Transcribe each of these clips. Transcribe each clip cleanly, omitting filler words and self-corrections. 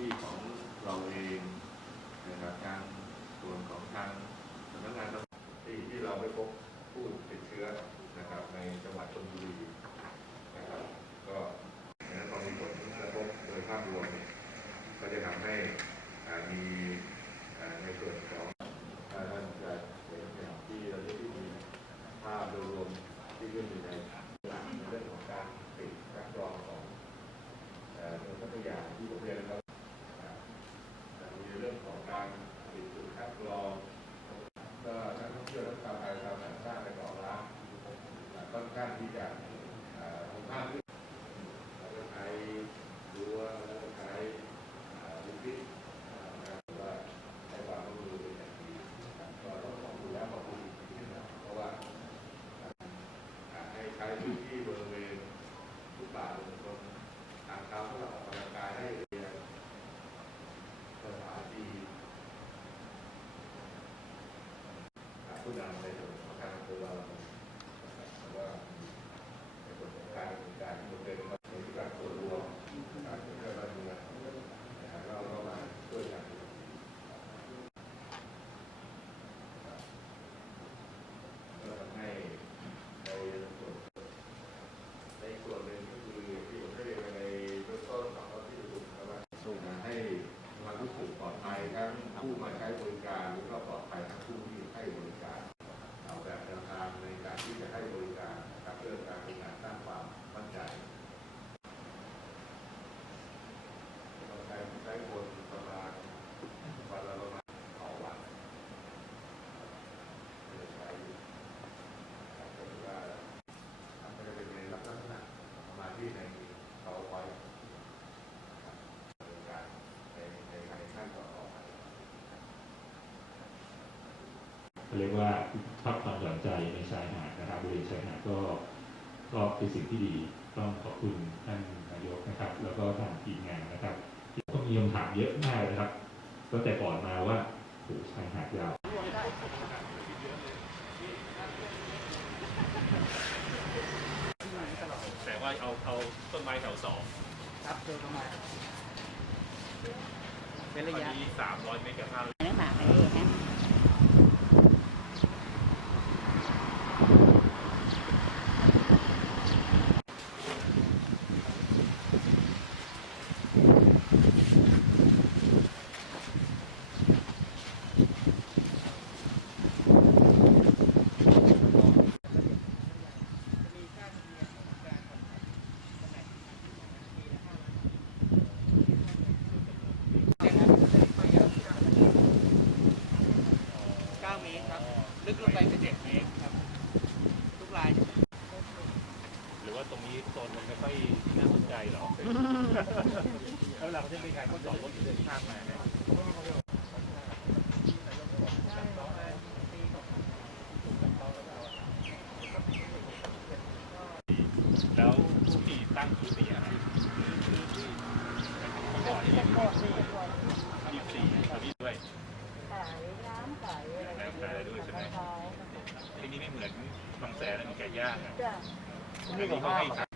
ที่ของเราเองนะครับทางส่วนของทางสำนักงานที่เราไม่พบผู้ติดเชื้อนะครับในจังหวัดชลบุรีนะครับก็นั้นพอมีผลกระทบโดยภาพรวมเนี่ยก็จะทำให้มีในส่วนของท่านจะเห็นอย่างที่เราได้มีภาพโดยรวมที่ขึ้นอยู่ในเรื่องของการปิดคัดกรองของเมืองพัทยาที่ผมเรียนนะครับมีเรื่องของการปิดจุดคัดกรองก็นักท่องเที่ยวทั้งชาวไทยชาวต่างชาติไปต่อร้านค่อนข้างที่จะมากขึ้นเราก็ใช้รั้วแล้วก็ใช้ลิฟต์ว่าใช้ความร่วมมือเป็นอย่างดีก็ต้องขอบคุณและขอบคุณอีกทีนึงนะเพราะว่าให้ใช้พื้นที่บริเวณทุกป่าบนต้นทางเท้าสำหรับออกกำลังกายให้เรียนภาษาจีนผู้นำในส่วนของการตัวเราว่าในส่วนของการที่มันเป็นในการส่วนรวมการเป็นเรื่องการเมืองเรามาช่วยกันก็ทำให้ในส่วนหนึ่งก็คือที่ผมได้เรียนไปในเบื้องต้นของเราที่ดูนะครับส่งมาให้ความรู้สึกปลอดภัยทั้งผู้มาใช้บริการและก็ปลอดภัยทั้งผู้ที่ให้บริการเอาแบบแนวทางในการที่จะให้บริการกับเรื่องการเป็นการสร้างความมั่นใจเราใช้คนประมาณวันละประมาณ2 วันใช้ก็ถือว่ามันจะเป็นในลักษณะประมาณที่ในเขาไว้การในขั้นต่อไปเรียกว่าพักผ่อนหย่อนใจในชายหาดนะครับบริเวณชายหาดก็เป็นสิ่งที่ดีต้องขอบคุณท่านนายกนะครับแล้วก็ทางทีมงานนะครับที่ก็มีคำถามเยอะมากเลยครับตั้งแต่ก่อนมาว่าโอ้ชายหาดยาวแต่ว่าเอาต้นไม้แถว2ครับโดยประมาณเป็นระยะนี้300 เมตรกับ500เนื้อหมาไปเลยนะ9 เมตรครับลึกลงไปเป็น7 เมตรครับทุกราย หรือว่าตรงนี้โซนมันไม่ค่อยน่าสนใจหรอแล้วเราจะมีการก็จอดรถเดินข้างมาเนี่ยแล้วผู้ที่ตั้งคือปีอะไรก่อน24ตอนนี้ด้วยขายน้ำขายอะไร แล้วด้วยใช่ไหมที่นี่ไม่เหมือนบางแสนแล้วมีไก่ย่างอ่ะ จ้ะ อันนี้เขาให้ขาย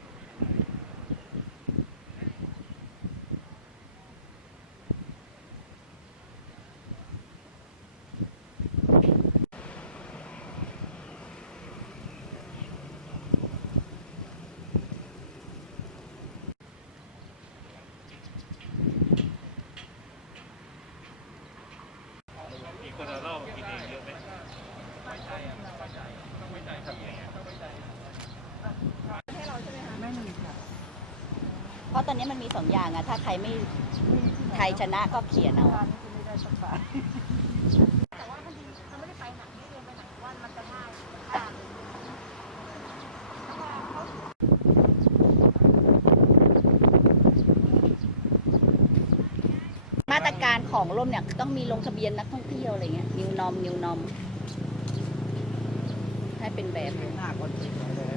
มีคนเอาเหล้ามากินเองเยอะไหมไม่ใช่ต้องไม่ใจทำยังไงต้องไม่ใจให้เราใช่ไหมคะ ไม่มีค่ะ เพราะตอนนี้มันมี2 อย่างอะถ้าใครไม่ใครชนะก็เขียนเอา ไม่ได้สักบาท แต่ว่ามันดีมันไม่ได้ไปไหนไม่เดินไปไหนว่ามันจะง่ายมาตรการของร่มเนี่ยต้องมีลงทะเบียนนักท่องเที่ยวอะไรเงี้ยนิวนอมให้เป็นแบบ หน้าคนติดเลย